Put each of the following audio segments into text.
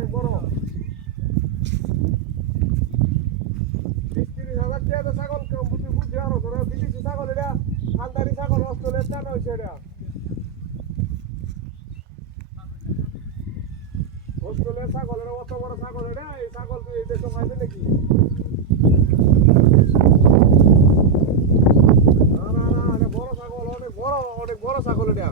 অনেক বড় 30,000 টাকা ছাগল কেউ বুঝি আরো করে বিদেশি ছাগল এটা খানদানি ছাগল অস্ট্রেলিয়ার চান হয়েছে এটা অস্ট্রেলিয়ার ছাগল এটা অত বড় ছাগল এটা এই ছাগল তুই এই দেশে পাইবে নাকি না না না এটা বড় ছাগল অনেক বড় ছাগল এটা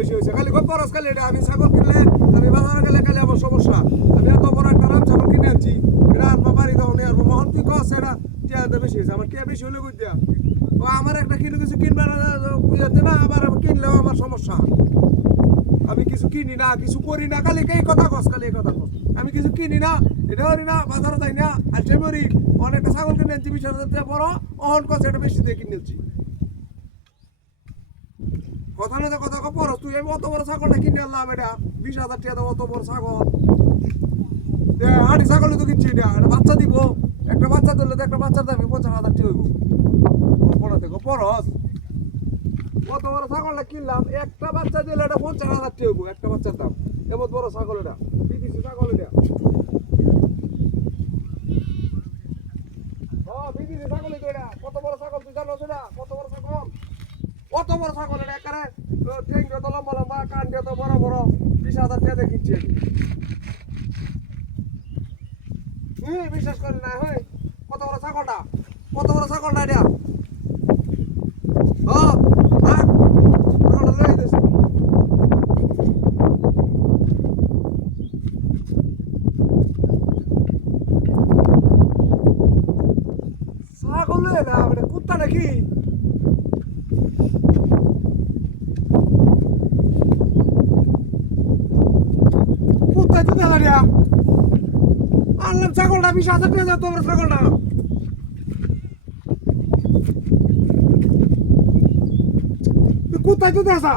বেশি হয়েছে খালি খরচ খালি এটা আমি ছাগল কিনলে আমি বাজারে গেলে খালি আমার সমস্যা আমি এত বড় একটা রাম ছাগল কিনে আনছি এটা আনবো বাড়ি তখন আর মহন তুই কস এটা টিয়াতে বেশি হয়েছে আমার টিয়া বেশি হলে কই দিয়া ও আমার একটা কিনে কিছু কিনবে বুঝাতে না আবার কিনলেও আমার সমস্যা আমি কিছু কিনি না কিছু করি না খালি এই কথা কস খালি এই কথা কস আমি কিছু কিনি না এটা করি না বাজারে যাই না আর সে মরি অনেকটা ছাগল কিনে আনছি 20,000 টাকা বড় অহন কস এটা বেশি দিয়ে কিনে আনছি কথা না কথা পর তুই আমি অত বড় ছাগলটা কিনে আনলাম এটা 20,000 টাকা অত বড় ছাগল হাড়ি ছাগল তো কিনছি এটা বাচ্চা দিব একটা বাচ্চা দিলে তো একটা বাচ্চার দাম 50,000 টাকা হইব পড়া থেকে পরস অত বড় ছাগলটা কিনলাম একটা বাচ্চা দিলে এটা 50,000 টাকা হইব একটা বাচ্চার দাম এমন বড় ছাগল এটা বিদেশি ছাগল এটা বিদেশি ছাগল এটা কত বড় ছাগল তুই জানো সেটা কত বড় ছাগল কত বড় ছাগল এটা একারে ঠেঙ্গে তো লম্বা লম্বা কান্ডে তো বড় বড় 20,000 টাকা কিনছি বিশ্বাস করি না হ্যাঁ কত বড় ছাগলটা এটা ছাগলটা লই দিয়েছে ছাগল লই না এটা কুত্তা নাকি কুত্তা তো দেখা দিয়া আনলাম ছাগলটা 20,000 টাকা তোমার ছাগলটা কোথায় তো দেখা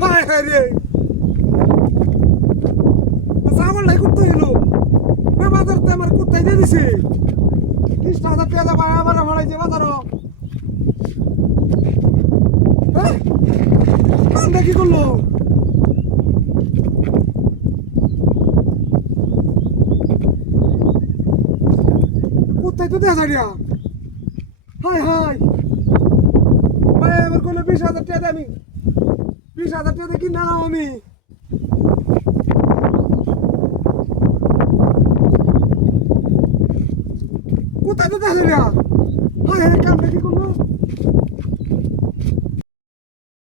হায় হায় রে ছাগলটাই কুত্তা হইল বাজারতে আমার কুত্তাই দিয়ে দিছে 20,000 টাকা ভাই আমার ভাড়াইছে বাজার হ্যাঁ কামটা কি করলো কোথায় তো দেখা যায় হাই হাই ভাই আমার কোনো 20,000 টাকা আমি 20,000 টাকা কি না আমি কোথায় তো দেখা যায় হাই হাই কামটা কি করলো